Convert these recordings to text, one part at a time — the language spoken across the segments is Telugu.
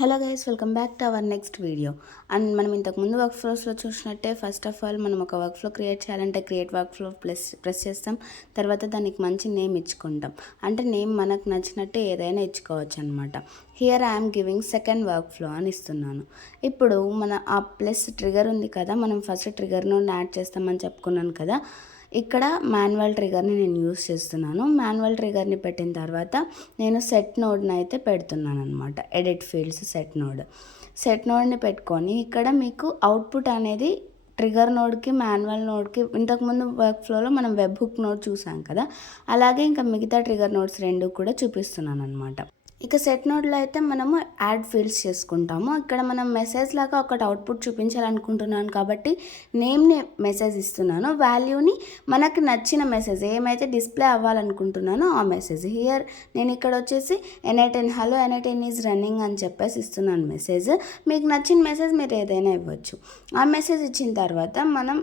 Hello guys, welcome back to our next video. And మనం ఇంతకుముందు వర్క్ ఫ్లోస్లో చూసినట్టే ఫస్ట్ ఆఫ్ ఆల్ మనం ఒక వర్క్ ఫ్లో క్రియేట్ చేయాలంటే క్రియేట్ వర్క్ ఫ్లో ప్రెస్ చేస్తాం. తర్వాత దానికి మంచి నేమ్ ఇచ్చుకుంటాం. అంటే నేమ్ మనకు నచ్చినట్టే ఏదైనా ఇచ్చుకోవచ్చు అనమాట. Here I'm giving second work flow అని ఇస్తున్నాను. ఇప్పుడు మన ఆ ప్లస్ ట్రిగర్ ఉంది కదా, మనం ఫస్ట్ ట్రిగర్ను యాడ్ చేస్తామని చెప్పుకున్నాను కదా. ఇక్కడ మాన్యువల్ ట్రిగర్ని నేను యూస్ చేస్తున్నాను. మాన్యువల్ ట్రిగర్ని పెట్టిన తర్వాత నేను సెట్ నోడ్ని అయితే పెడుతున్నాను అనమాట. ఎడిట్ ఫీల్డ్స్ సెట్ నోడ్ని పెట్టుకొని ఇక్కడ మీకు అవుట్పుట్ అనేది ట్రిగర్ నోడ్కి మాన్యువల్ నోడ్కి ఇంతకుముందు వర్క్ ఫ్లోలో మనం వెబ్ హుక్ నోడ్ చూసాం కదా, అలాగే ఇంకా మిగతా ట్రిగర్ నోడ్స్ రెండు కూడా చూపిస్తున్నాను అనమాట. ఇక సెట్ నోడ్లో అయితే మనము యాడ్ ఫీల్డ్స్ చేసుకుంటాము. ఇక్కడ మనం మెసేజ్ లాగా ఒకటి అవుట్పుట్ చూపించాలనుకుంటున్నాను కాబట్టి నేమ్ని మెసేజ్ ఇస్తున్నాను. వాల్యూని మనకు నచ్చిన మెసేజ్ ఏమైతే డిస్ప్లే అవ్వాలనుకుంటున్నానో ఆ మెసేజ్. హియర్ నేను ఇక్కడ వచ్చేసి NA10 hello NA10 is running అని చెప్పేసి ఇస్తున్నాను మెసేజ్. మీకు నచ్చిన మెసేజ్ మీరు ఏదైనా ఇవ్వచ్చు. ఆ మెసేజ్ ఇచ్చిన తర్వాత మనం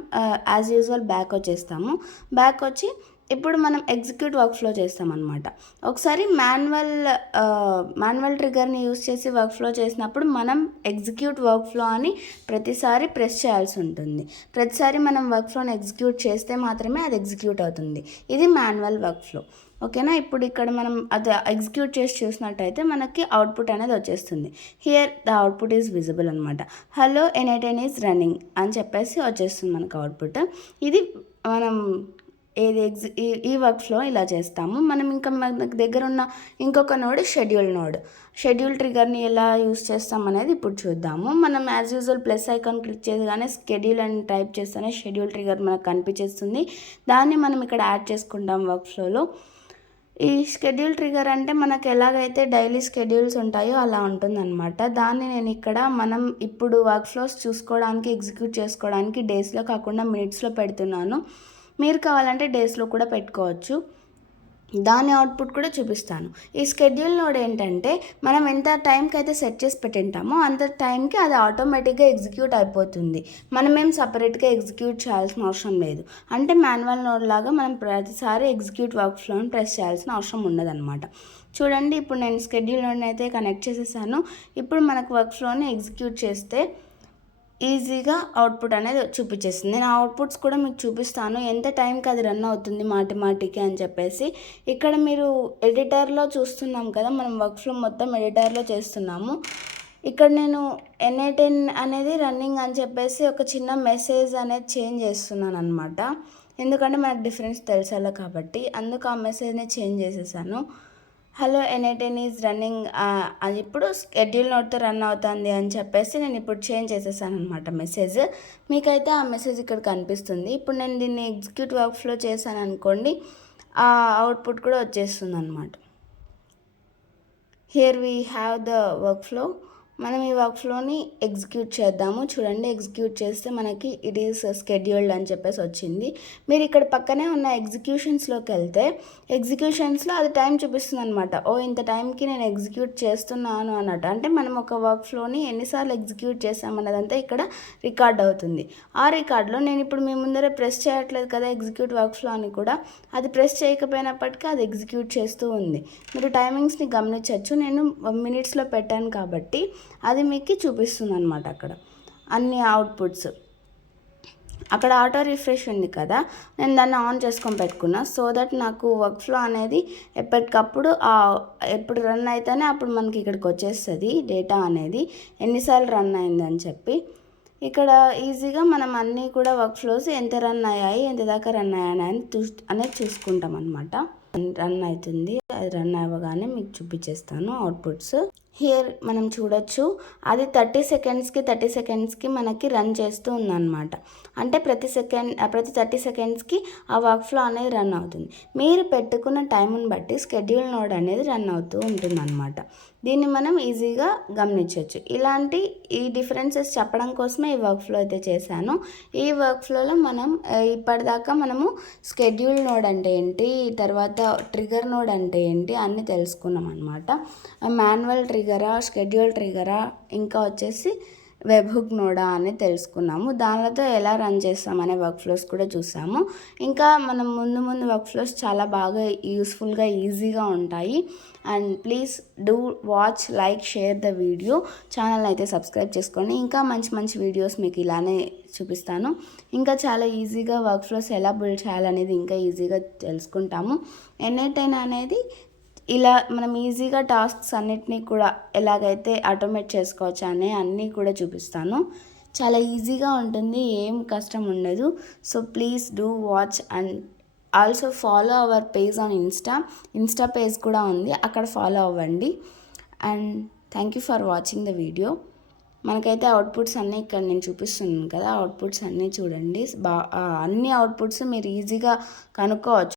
యాజ్ యూజువల్ బ్యాక్ వచ్చేస్తాము. బ్యాక్ వచ్చి ఇప్పుడు మనం ఎగ్జిక్యూట్ వర్క్ ఫ్లో చేస్తామన్నమాట. ఒకసారి మాన్యువల్ ట్రిగర్ని యూస్ చేసి వర్క్ ఫ్లో చేసినప్పుడు మనం ఎగ్జిక్యూట్ వర్క్ ఫ్లో అని ప్రతిసారి ప్రెస్ చేయాల్సి ఉంటుంది. ప్రతిసారి మనం వర్క్ ఫ్లోని ఎగ్జిక్యూట్ చేస్తే మాత్రమే అది ఎగ్జిక్యూట్ అవుతుంది. ఇది మాన్యువల్ వర్క్ ఫ్లో. ఓకేనా. ఇప్పుడు ఇక్కడ మనం అది ఎగ్జిక్యూట్ చేసి చూసినట్టయితే మనకి అవుట్పుట్ అనేది వచ్చేస్తుంది. Here the output is visible అనమాట. హలో NA10 ఈజ్ రన్నింగ్ అని చెప్పేసి వచ్చేస్తుంది మనకు అవుట్పుట్. ఇది మనం ఈ వర్క్ ఫ్లో ఇలా చేస్తాము. మనం ఇంకా మనకు దగ్గర ఉన్న ఇంకొక నోడ్ షెడ్యూల్ ట్రిగర్ని ఎలా యూస్ చేస్తాం అనేది ఇప్పుడు చూద్దాము. మనం as usual plus icon click చేయగానే స్కెడ్యూల్ అని టైప్ చేస్తేనే షెడ్యూల్ ట్రిగర్ మనకు కనిపించేస్తుంది. దాన్ని మనం ఇక్కడ యాడ్ చేసుకుంటాం వర్క్ ఫ్లోలో. ఈ షెడ్యూల్ ట్రిగర్ అంటే మనకు ఎలాగైతే డైలీ షెడ్యూల్స్ ఉంటాయో అలా ఉంటుందన్నమాట. దాన్ని నేను ఇక్కడ మనం ఇప్పుడు వర్క్ ఫ్లోస్ చూసుకోవడానికి ఎగ్జిక్యూట్ చేసుకోవడానికి డేస్లో కాకుండా మినిట్స్లో పెడుతున్నాను. మీరు కావాలంటే డేస్లో కూడా పెట్టుకోవచ్చు. దాని అవుట్పుట్ కూడా చూపిస్తాను. ఈ షెడ్యూల్ నోడ్ ఏంటంటే మనం ఎంత టైంకి అయితే సెట్ చేసి పెట్టింటామో అంత టైంకి అది ఆటోమేటిక్గా ఎగ్జిక్యూట్ అయిపోతుంది. మనం ఏం సపరేట్గా ఎగ్జిక్యూట్ చేయాల్సిన అవసరం లేదు. అంటే మాన్యువల్ నోడ్ లాగా మనం ప్రతిసారి ఎగ్జిక్యూట్ వర్క్ ఫ్లోని ప్రెస్ చేయాల్సిన అవసరం ఉండదన్నమాట. చూడండి, ఇప్పుడు నేను షెడ్యూల్ నోడ్ని అయితే కనెక్ట్ చేసేసాను. ఇప్పుడు మనకు వర్క్ ఫ్లోని ఎగ్జిక్యూట్ చేస్తే ఈజీగా అవుట్పుట్ అనేది చూపించేస్తుంది. నేను అవుట్పుట్స్ కూడా మీకు చూపిస్తాను, ఎంత టైంకి అది రన్ అవుతుంది మాటికి అని చెప్పేసి. ఇక్కడ మీరు ఎడిటర్లో చూస్తున్నాం కదా, మనం వర్క్ ఫ్లో మొత్తం ఎడిటర్లో చేస్తున్నాము. ఇక్కడ నేను NA10 అనేది రన్నింగ్ అని చెప్పేసి ఒక చిన్న మెసేజ్ అనేది చేంజ్ చేస్తున్నాను అనమాట. ఎందుకంటే మనకు డిఫరెన్స్ తెలిసేలా కాబట్టి అందుకు ఆ మెసేజ్ని చేంజ్ చేసేసాను. హలో NA10 ఈజ్ రన్నింగ్ అది ఇప్పుడు షెడ్యూల్ నోట్తో రన్ అవుతుంది అని చెప్పేసి నేను ఇప్పుడు చేంజ్ చేసేసాను అనమాట మెసేజ్. మీకైతే ఆ మెసేజ్ ఇక్కడ కనిపిస్తుంది. ఇప్పుడు నేను దీన్ని ఎగ్జిక్యూట్ వర్క్ ఫ్లో చేశాను అనుకోండి, ఆ అవుట్పుట్ కూడా వచ్చేస్తుంది అనమాట. Here we have the work flow. మనం ఈ వర్క్ ఫ్లోని ఎగ్జిక్యూట్ చేద్దాము. చూడండి, ఎగ్జిక్యూట్ చేస్తే మనకి ఇట్ ఈస్ షెడ్యూల్డ్ అని చెప్పేసి వచ్చింది. మీరు ఇక్కడ పక్కనే ఉన్న ఎగ్జిక్యూషన్స్లోకి వెళ్తే ఎగ్జిక్యూషన్స్లో అది టైం చూపిస్తుంది అనమాట. ఇంత టైంకి నేను ఎగ్జిక్యూట్ చేస్తున్నాను అన్నట్టు. అంటే మనం ఒక వర్క్ ఫ్లోని ఎన్నిసార్లు ఎగ్జిక్యూట్ చేసామన్నదంతా ఇక్కడ రికార్డ్ అవుతుంది. ఆ రికార్డులో నేను ఇప్పుడు మీ ముందరే ప్రెస్ చేయట్లేదు కదా ఎగ్జిక్యూట్ వర్క్ ఫ్లో అని కూడా, అది ప్రెస్ చేయకపోయినప్పటికీ అది ఎగ్జిక్యూట్ చేస్తూ ఉంది. మీరు టైమింగ్స్ని గమనించవచ్చు. నేను మినిట్స్లో పెట్టాను కాబట్టి అది మీకు చూపిస్తుంది అనమాట. అక్కడ అన్ని అవుట్పుట్స్. అక్కడ ఆటో రిఫ్రెష్ ఉంది కదా, నేను దాన్ని ఆన్ చేసుకొని పెట్టుకున్నా. సో దట్ నాకు వర్క్ ఫ్లో అనేది ఎప్పటికప్పుడు ఎప్పుడు రన్ అయితేనే అప్పుడు మనకి ఇక్కడికి వచ్చేస్తుంది డేటా అనేది ఎన్నిసార్లు రన్ అయిందని చెప్పి. ఇక్కడ ఈజీగా మనం అన్నీ కూడా వర్క్ ఫ్లోస్ ఎంత రన్ అయ్యాయి, ఎంత దాకా రన్ అయ్యాయి అనేది చూసుకుంటాం అనమాట. రన్ అవుతుంది, అది రన్ అవ్వగానే మీకు చూపించేస్తాను అవుట్పుట్స్. హియర్ మనం చూడొచ్చు, అది 30 సెకండ్స్కి మనకి రన్ చేస్తూ ఉందన్నమాట. అంటే ప్రతి 30 సెకండ్స్కి ఆ వర్క్ ఫ్లో అనేది రన్ అవుతుంది. మీరు పెట్టుకున్న టైంని బట్టి షెడ్యూల్ నోడ్ అనేది రన్ అవుతూ ఉంటుందన్నమాట. దీన్ని మనం ఈజీగా గమనించవచ్చు. ఈ డిఫరెన్సెస్ చెప్పడం కోసమే ఈ వర్క్ ఫ్లో అయితే చేశాను. ఈ వర్క్ ఫ్లోలో మనం ఇప్పటిదాకా మనము షెడ్యూల్ నోడ్ అంటే ఏంటి, తర్వాత ట్రిగర్ నోడ్ అంటే ఏంటి అన్నీ తెలుసుకున్నాం అనమాట. మాన్యువల్ ట్రిగరా, షెడ్యూల్ ట్రిగరా, ఇంకా వచ్చేసి వెబ్హుక్ నోడా అని తెలుసుకున్నాము. దానితో ఎలా రన్ చేస్తామనే వర్క్ ఫ్లోస్ కూడా చూసాము. ఇంకా మనం ముందు వర్క్ ఫ్లోస్ చాలా బాగా యూస్ఫుల్గా ఈజీగా ఉంటాయి. And please do watch, like, share the video. Channel అయితే సబ్స్క్రైబ్ చేసుకోండి. ఇంకా మంచి వీడియోస్ మీకు ఇలానే చూపిస్తాను. ఇంకా చాలా ఈజీగా వర్క్ ఫ్లోస్ ఎలా బిల్డ్ చేయాలనేది ఇంకా ఈజీగా తెలుసుకుంటాము. N8N అనేది ఇలా మనం ఈజీగా టాస్క్స్ అన్నిటినీ కూడా ఎలాగైతే ఆటోమేట్ చేసుకోవచ్చు అనే అన్నీ కూడా చూపిస్తాను. చాలా ఈజీగా ఉంటుంది, ఏం కష్టం ఉండదు. So please do watch and also follow our page on Insta page కూడా ఉంది, అక్కడ ఫాలో అవ్వండి. And thank you for watching the video. మనకైతే అవుట్పుట్స్ అన్నీ ఇక్కడ నేను చూపిస్తున్నాను కదా, అవుట్పుట్స్ అన్నీ చూడండి. అన్ని అవుట్పుట్స్ మీరు ఈజీగా కనుక్కోవచ్చు.